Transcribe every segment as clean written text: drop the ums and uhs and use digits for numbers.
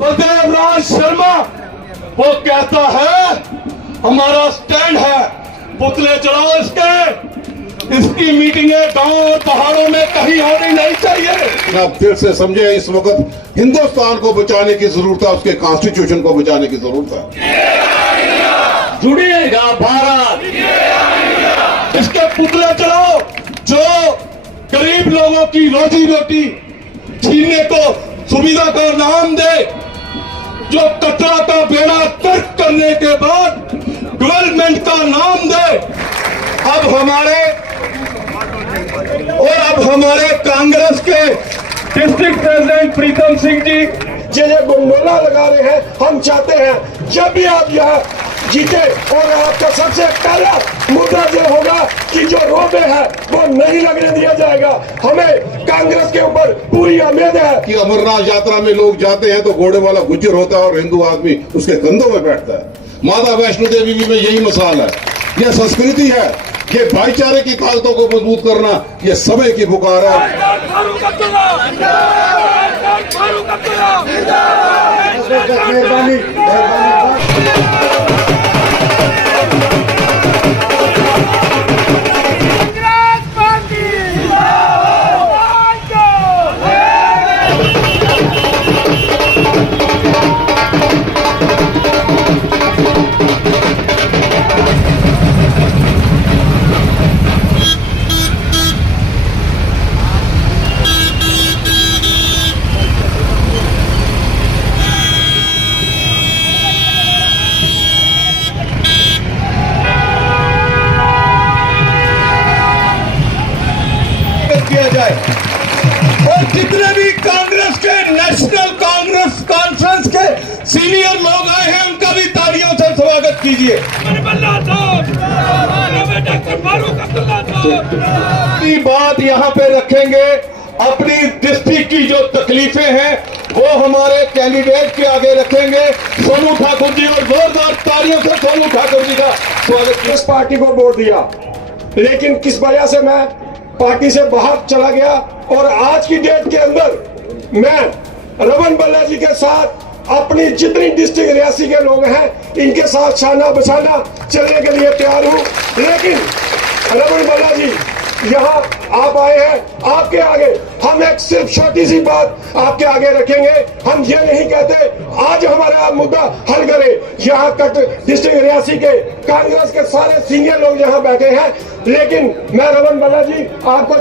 बलदेव राज शर्मा वो कहता है हमारा स्टैंड है, पुतले चढ़ाओ इसकी मीटिंगें गांव और पहाड़ों में कहीं होनी नहीं चाहिए। आप फिर से समझे, इस वक्त हिंदुस्तान को बचाने की जरूरत है, उसके कॉन्स्टिट्यूशन को बचाने की जरूरत है। जुड़िएगा भारत, इसके पुतले चढ़ाओ जो गरीब लोगों की रोजी रोटी छीनने को सुविधा का नाम दे, जो कचरा का बेड़ा तर्क करने के बाद डेवलपमेंट का नाम दे। अब हमारे कांग्रेस के डिस्ट्रिक्ट प्रेसिडेंट प्रीतम सिंह जी ये गुंडोला लगा रहे हैं। हम चाहते हैं जब भी आप यहाँ जीते और आपका सबसे पहला मुद्दा जो होगा कि जो रोबे है वो नहीं लगने दिया जाएगा। हमें कांग्रेस के ऊपर पूरी उम्मीद है कि अमरनाथ यात्रा में लोग जाते हैं तो घोड़े वाला गुज्जर होता है और हिंदू आदमी उसके कंधों में बैठता है। माता वैष्णो देवी में यही मिसाल है। यह संस्कृति है, ये भाईचारे की ताकतों को मजबूत करना ये समय की पुकार है। किया जाए और जितने भी कांग्रेस के नेशनल कांग्रेस कॉन्फ्रेंस के सीनियर लोग आए हैं उनका भी तालियों से स्वागत कीजिए। की बात यहाँ पे रखेंगे, अपनी डिस्ट्रिक्ट की जो तकलीफें हैं वो हमारे कैंडिडेट के आगे रखेंगे, सोनू ठाकुर जी, और जोरदार तालियों से सोनू ठाकुर जी का स्वागत। किस पार्टी को वोट दिया, लेकिन किस वजह से मैं पार्टी से बाहर चला गया और आज की डेट के अंदर मैं रमन बल्ला जी के साथ अपनी जितनी डिस्ट्रिक्ट रियासी के लोग हैं इनके साथ शाना बशाना चलने के लिए तैयार हूं। लेकिन रमन बल्ला जी यहाँ आप आए हैं, आपके आगे हम एक सिर्फ छोटी सी बात आपके आगे रखेंगे। हम ये नहीं कहते आज हमारा मुद्दा हल करें। यहाँ कट डिस्ट्रिक्ट रियासी के कांग्रेस के सारे सीनियर लोग यहाँ बैठे हैं, लेकिन मैं रमन बल्ला जी आपको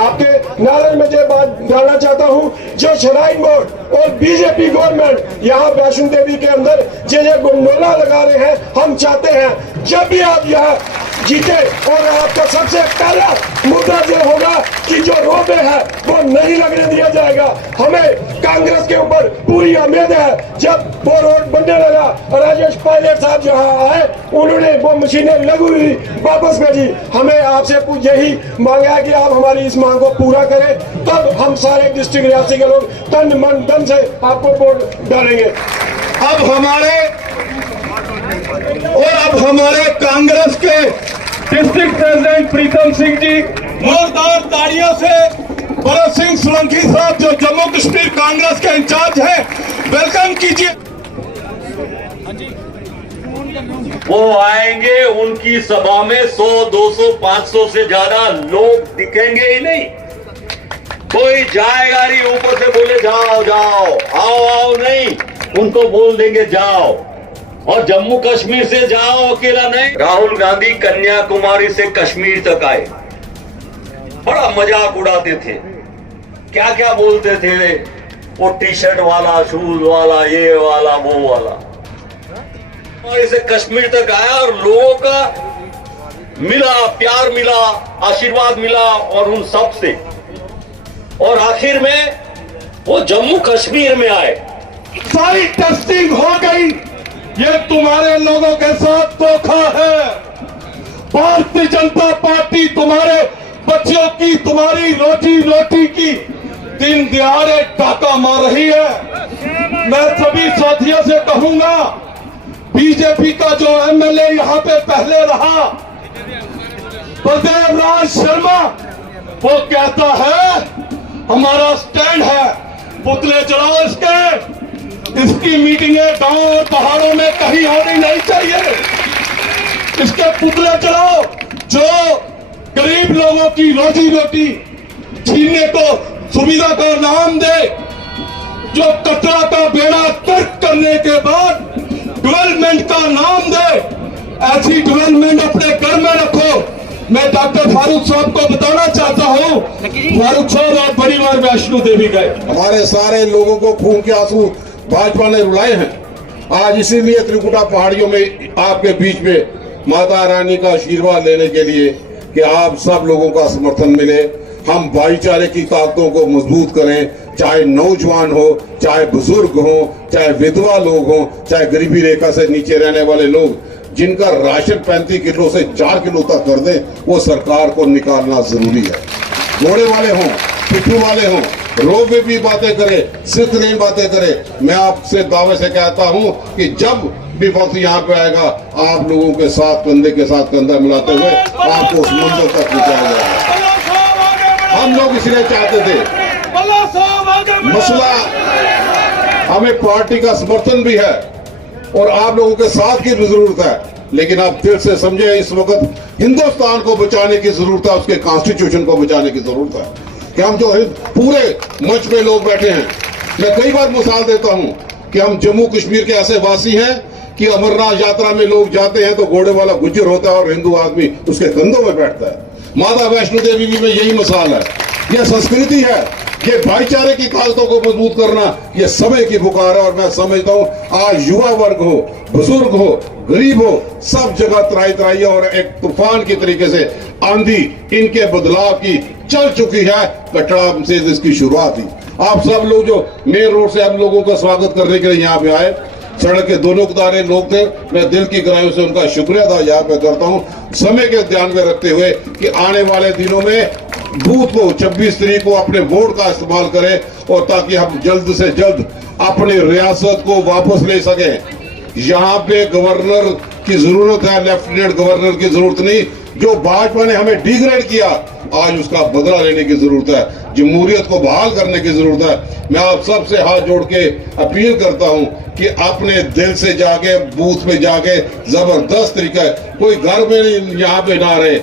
आपके नारे में जो बात डालना चाहता हूँ, जो श्राइन बोर्ड और बीजेपी गवर्नमेंट यहाँ वैष्णो देवी के अंदर जो गुंडोला लगा रहे हैं, हम चाहते हैं जब भी आप यहाँ जीते और आपका सबसे पहला मुद्दा जो होगा कि जो रोबे है वो नहीं लगने दिया जाएगा। हमें कांग्रेस के ऊपर पूरी उम्मीद है। जब वो रोड बनने लगा, राजेश पायलट साहब जहां आए उन्होंने वो मशीनें लगी हुई वापस भेजी। हमें आपसे यही मांगा है कि आप हमारी इस मांग को पूरा करें, तब हम सारे डिस्ट्रिक्ट रियासी के लोग तन मन धन से आपको वोट डालेंगे। अब हमारे कांग्रेस के डिस्ट्रिक्ट प्रेसिडेंट प्रीतम सिंह जी, जोरदार तालियों से भरत सिंह सोलंकी साहब जो जम्मू कश्मीर कांग्रेस के इंचार्ज हैं, वेलकम कीजिए। वो आएंगे, उनकी सभा में 100, 200, 500 से ज्यादा लोग दिखेंगे ही नहीं। कोई जाएगा नहीं, ऊपर से बोले जाओ जाओ, आओ आओ नहीं, उनको बोल देंगे जाओ। और जम्मू कश्मीर से जाओ, अकेला नहीं। राहुल गांधी कन्याकुमारी से कश्मीर तक आए, बड़ा मजाक उड़ाते थे, क्या क्या बोलते थे, वो टी शर्ट वाला, शूज वाला, ये वाला, वो वाला। और इसे कश्मीर तक आया और लोगों का मिला, प्यार मिला, आशीर्वाद मिला और उन सब से, और आखिर में वो जम्मू कश्मीर में आए। सारी टेस्टिंग हो गई, ये तुम्हारे लोगों के साथ धोखा है। भारतीय जनता पार्टी तुम्हारे बच्चों की, तुम्हारी रोजी रोटी की दिन दिहाड़े डाका मार रही है। मैं सभी साथियों से कहूंगा, बीजेपी का जो एमएलए यहाँ पे पहले रहा, बलदेव राज शर्मा, वो कहता है हमारा स्टैंड है, पुतले चढ़ाओ की मीटिंगें गांव और पहाड़ों में कहीं होनी नहीं चाहिए। इसके पुतले चलाओ जो गरीब लोगों की रोजी रोटी छीनने को सुविधा का नाम दे, जो कचरा का बेड़ा गर्क करने के बाद डेवलपमेंट का नाम दे। ऐसी डेवलपमेंट अपने घर में रखो। मैं डॉक्टर फारूक साहब को बताना चाहता हूं, फारूक साहब आप बड़ी बार वैष्णो देवी गए। हमारे सारे लोगों को खून के आंसू भाजपा ने रुलाए हैं। आज इसीलिए त्रिकुटा पहाड़ियों में आपके बीच में माता रानी का आशीर्वाद लेने के लिए कि आप सब लोगों का समर्थन मिले, हम भाईचारे की ताकतों को मजबूत करें, चाहे नौजवान हो, चाहे बुजुर्ग हो, चाहे विधवा लोग हो, चाहे गरीबी रेखा से नीचे रहने वाले लोग, जिनका राशन 35 किलो से 4 किलो तक कर दे, वो सरकार को निकालना जरूरी है। घोड़े वाले हों, पिट्ठू वाले हों, रोग में भी बातें करे, सिर्फ नहीं बातें करे। मैं आपसे दावे से कहता हूं कि जब भी वक्त यहाँ पे आएगा, आप लोगों के साथ कंधे के साथ कंधा मिलाते हुए आपको उस मंजिल तक पहुंचाया जाएगा। हम लोग इसलिए चाहते थे, मसला हमें पार्टी का समर्थन भी है और आप लोगों के साथ की भी जरूरत है, लेकिन आप दिल से समझे इस वक्त हिंदुस्तान को बचाने की जरूरत है, उसके कॉन्स्टिट्यूशन को बचाने की जरूरत है। कि हम जो पूरे मंच में लोग बैठे हैं, मैं कई बार मिसाल देता हूं कि हम जम्मू कश्मीर के ऐसे वासी हैं कि अमरनाथ यात्रा में लोग जाते हैं तो घोड़े वाला गुज्जर होता है और हिंदू आदमी उसके कंधों में बैठता है। माता वैष्णो देवी में यही मिसाल है। यह संस्कृति है, ये भाईचारे की ताकतों को मजबूत करना ये समय की पुकार है। और मैं समझता हूं आज युवा वर्ग हो, बुजुर्ग हो, गरीब हो, सब जगह त्राई त्राई और एक तूफान की तरीके से आंधी इनके बदलाव की चल चुकी है। कटरा से इसकी शुरुआत हुई। आप सब लोग जो मेन रोड से हम लोगों का स्वागत करने के लिए यहाँ पे आए, सड़क के दोनों किनारे लोग थे, मैं दिल की गहराइयों से उनका शुक्रिया अदा यहाँ पे करता हूँ। समय के ध्यान में रखते हुए कि आने वाले दिनों में बूथ को 26 तारीख को अपने वोट का इस्तेमाल करें और ताकि हम जल्द से जल्द अपनी रियासत को वापस ले सकें। यहाँ पे गवर्नर की जरूरत है, लेफ्टिनेंट गवर्नर की जरूरत नहीं। जो भाजपा ने हमें डिग्रेड किया, आज उसका बदला लेने की जरूरत है, जमहूरियत को बहाल करने की जरूरत है। मैं आप सबसे हाथ जोड़ के अपील करता हूं कि अपने दिल से जाके बूथ में जाके जबरदस्त तरीका, कोई घर में यहाँ पे ना रहे।